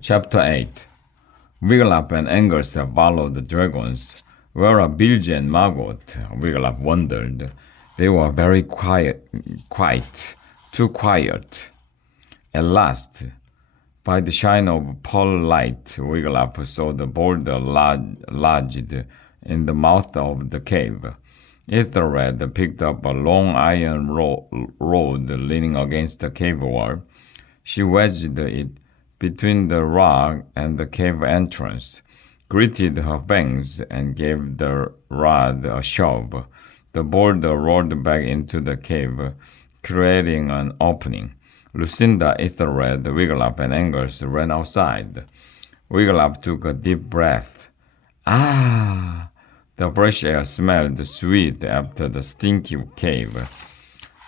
Chapter 8. Wiglaf and Angus followed the dragons. Where are Bilge and Margot? Wiglaf wondered. They were very quiet, too quiet. At last, by the shine of pale light, Wiglaf saw the boulder lodged in the mouth of the cave. Ethelred picked up a long iron rod leaning against the cave wall. She wedged it between the rock and the cave entrance, gritted her fangs, and gave the rod a shove. The boulder rolled back into the cave, creating an opening. Lucinda, Ethelred, Wiglaf, and Angus ran outside. Wiglaf took a deep breath. Ah! The fresh air smelled sweet after the stinky cave.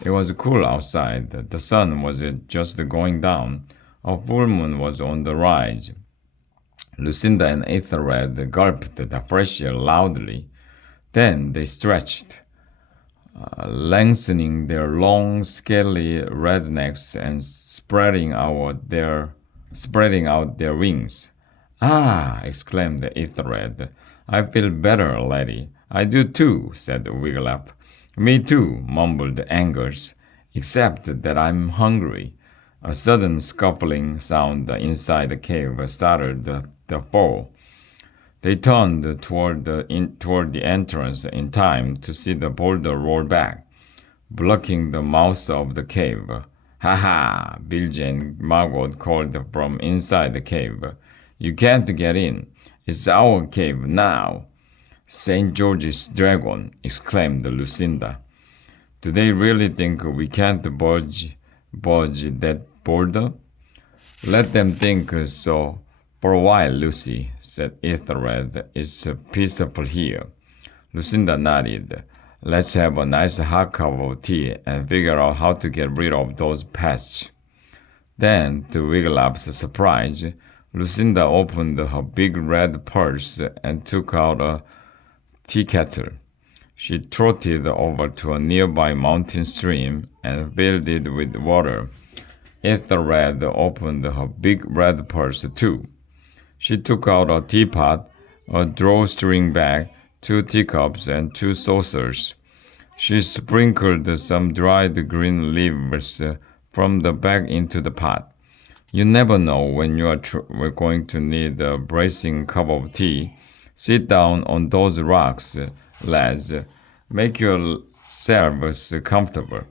It was cool outside. The sun was just going down. A full moon was on the rise. Lucinda and Ethelred gulped the fresh air loudly. Then they stretched, lengthening their long, scaly red necks and spreading out their wings. Ah! Exclaimed Ethelred. I feel better, laddie. I do too, said Wiglaf. Me too, mumbled Angus, except that I'm hungry. A sudden scuffling sound inside the cave startled the four. They turned toward the entrance in time to see the boulder roll back, blocking the mouth of the cave. Ha ha! Bilge and Margot called from inside the cave. You can't get in. It's our cave now. St. George's dragon, exclaimed Lucinda. Do they really think we can't budge that boulder? Let them think so for a while, Lucy, said Ethelred. It's peaceful here. Lucinda nodded. Let's have a nice hot cup of tea and figure out how to get rid of those pests. Then, to Wiglaf's surprise, Lucinda opened her big red purse and took out a tea kettle. She trotted over to a nearby mountain stream and filled it with water. Ethelred opened her big red purse too. She took out a teapot, a drawstring bag, 2 teacups, and 2 saucers. She sprinkled some dried green leaves from the bag into the pot. You never know when you are going to need a bracing cup of tea. Sit down on those rocks, lads. Make yourselves comfortable.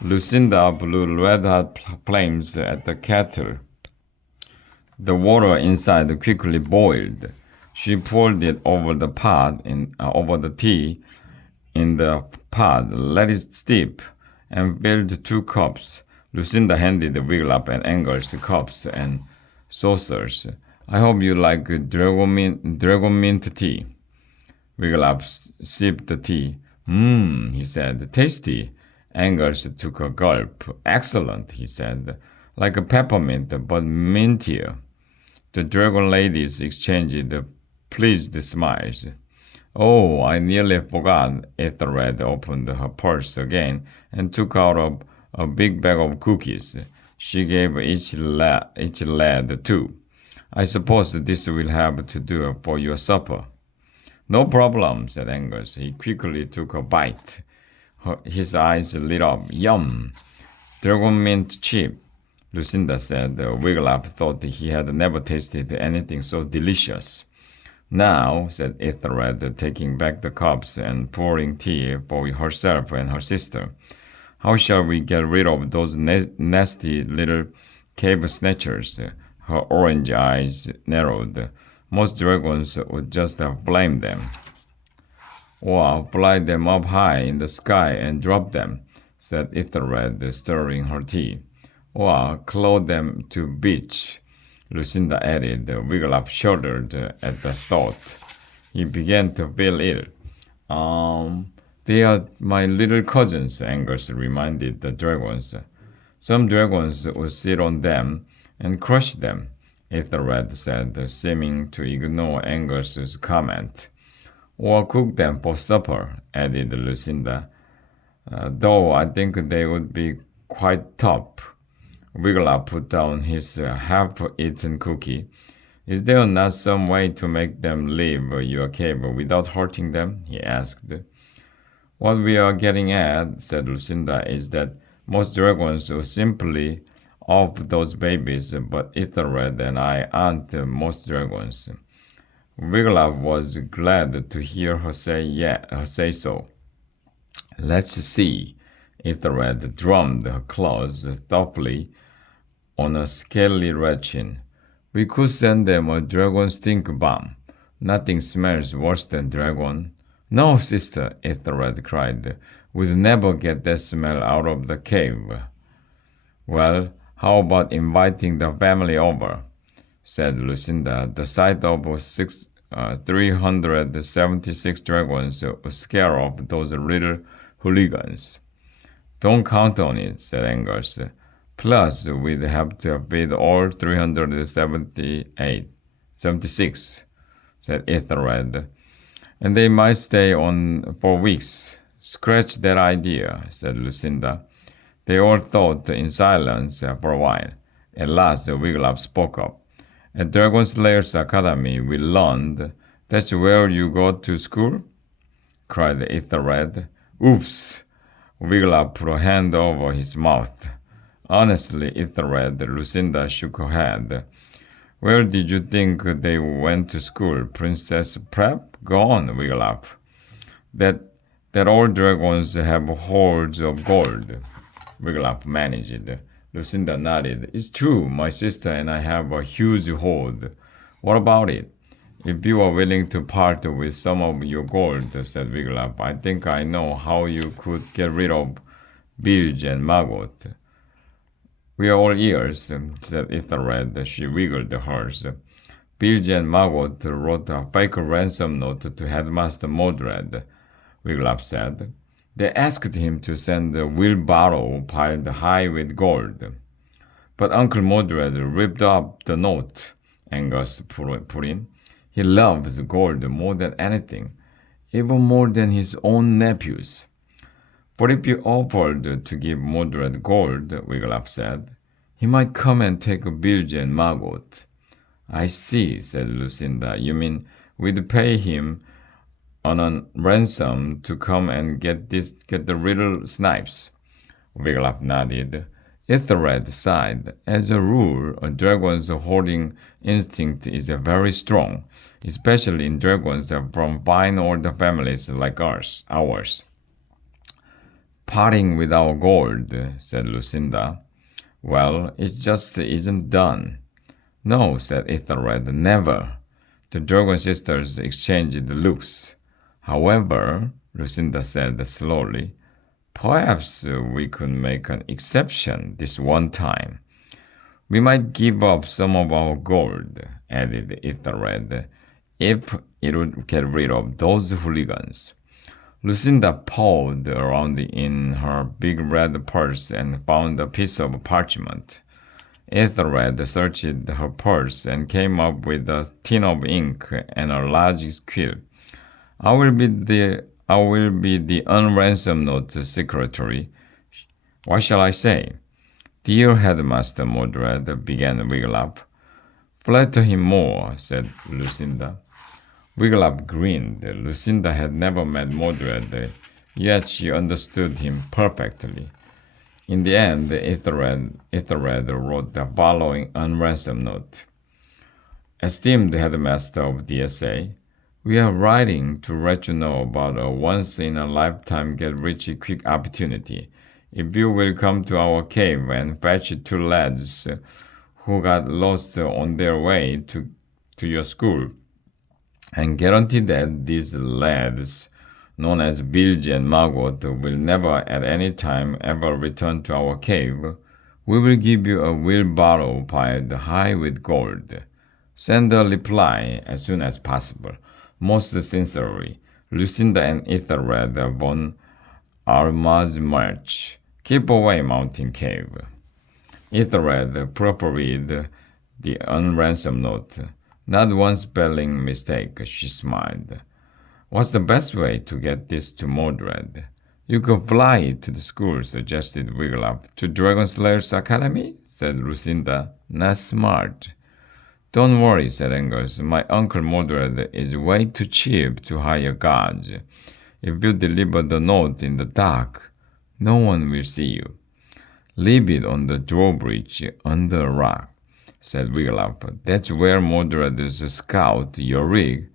Lucinda blew red-hot flames at the kettle. The water inside quickly boiled. She poured it over the tea in the pot, let it steep, and filled 2 cups. Lucinda handed Wiglaf and Angus cups and saucers. I hope you like dragon mint tea. Wiglaf sipped the tea. He said. Tasty. Angus took a gulp. Excellent, he said. Like a peppermint, but mintier. The dragon ladies exchanged pleased smiles. Oh, I nearly forgot. Ethelred opened her purse again and took out a big bag of cookies. She gave each lad 2. I suppose this will have to do for your supper. No problem, said Angus. He quickly took a bite. His eyes lit up. Yum! Dragon mint chip, Lucinda said. Wiglaf thought he had never tasted anything so delicious. Now, said Ethelred, taking back the cups and pouring tea for herself and her sister, how shall we get rid of those nasty little cave snatchers? Her orange eyes narrowed. Most dragons would just flame them. Or fly them up high in the sky and drop them, said Ethelred, stirring her tea. Or claw them to beach, Lucinda added. Wiglaf shuddered at the thought. He began to feel ill. They are my little cousins, Angus reminded the dragons. Some dragons would sit on them and crush them, Ethelred said, seeming to ignore Angus's comment. Or cook them for supper, added Lucinda. Though I think they would be quite tough. Wiggler put down his half-eaten cookie. Is there not some way to make them leave your cave without hurting them? He asked. What we are getting at, said Lucinda, is that most dragons will simply off those babies, but Ethelred and I aren't most dragons. Wiglaf was glad to hear her say so. Let's see. Ethelred drummed her claws thoughtfully on a scaly red chin. We could send them a dragon stink bomb. Nothing smells worse than dragon. No, sister, Ethelred cried. We'd never get that smell out of the cave. Well, how about inviting the family over? Said Lucinda. The sight of 376 dragons would scare off those little hooligans. Don't count on it, said Angus. Plus, we'd have to feed all 376, said Ethelred. And they might stay on for weeks. Scratch that idea, said Lucinda. They all thought in silence for a while. At last, Wiglaf spoke up. At Dragon Slayers Academy, we learned that's where you go to school? Cried Ethelred. Oops! Wiglaf put a hand over his mouth. Honestly, Ethelred, Lucinda shook her head. Where did you think they went to school? Princess Prep? Go on, Wiglaf. That all dragons have hoards of gold. Wiglaf managed. Lucinda nodded. It's true, my sister and I have a huge hoard. What about it? If you are willing to part with some of your gold, said Wiglaf, I think I know how you could get rid of Bilge and Margot. We are all ears, said Ethelred. She wiggled hers. Bilge and Margot wrote a fake ransom note to Headmaster Modred, Wiglaf said. They asked him to send a wheelbarrow piled high with gold. But Uncle Modred ripped up the note, Angus put in. He loves gold more than anything, even more than his own nephews. But if you offered to give Modred gold, Wiglaf said, he might come and take Bilge and Margot. I see, said Lucinda. You mean we'd pay him on a ransom to come and get the little snipes? Wiglaf nodded. Ethelred sighed. As a rule, a dragon's hoarding instinct is very strong, especially in dragons from fine old families like ours. Parting with our gold, said Lucinda. Well, it just isn't done. No, said Ethelred, never. The dragon sisters exchanged looks. However, Lucinda said slowly, perhaps we could make an exception this one time. We might give up some of our gold, added Ethelred, if it would get rid of those hooligans. Lucinda pawed around in her big red purse and found a piece of parchment. Ethelred searched her purse and came up with a tin of ink and a large quill. I will be the unransomed note secretary. What shall I say? Dear Headmaster Modred, began Wiglaf. Flatter him more, said Lucinda. Wiglaf grinned. Lucinda had never met Modred, yet she understood him perfectly. In the end, Ethelred wrote the following unransomed note. Esteemed Headmaster of DSA, we are writing to let you know about a once-in-a-lifetime get-rich-quick opportunity. If you will come to our cave and fetch two lads who got lost on their way to your school, and guarantee that these lads, known as Bilge and Margot, will never at any time ever return to our cave, we will give you a wheelbarrow piled high with gold. Send a reply as soon as possible. Most sincerely, Lucinda and Ethelred von Armazmarch. Keep away, Mountain Cave. Ethelred proofread the unransomed note. Not one spelling mistake, she smiled. What's the best way to get this to Modred? You could fly it to the school, suggested Wiglaf. To Dragon Slayers Academy? said Lucinda. Not smart. Don't worry, said Angus. My Uncle Mordred is way too cheap to hire guards. If you deliver the note in the dark, no one will see you. Leave it on the drawbridge under a rock, said Wiglaf. That's where Mordred's scout, Yorick,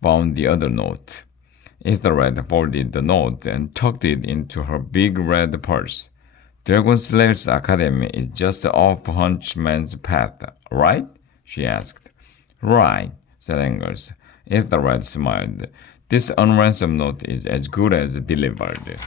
found the other note. Ethelred folded the note and tucked it into her big red purse. Dragonslayer's Academy is just off Hunchman's Path, right? She asked. Right, said Angus. Ethelred smiled. This unransomed note is as good as delivered.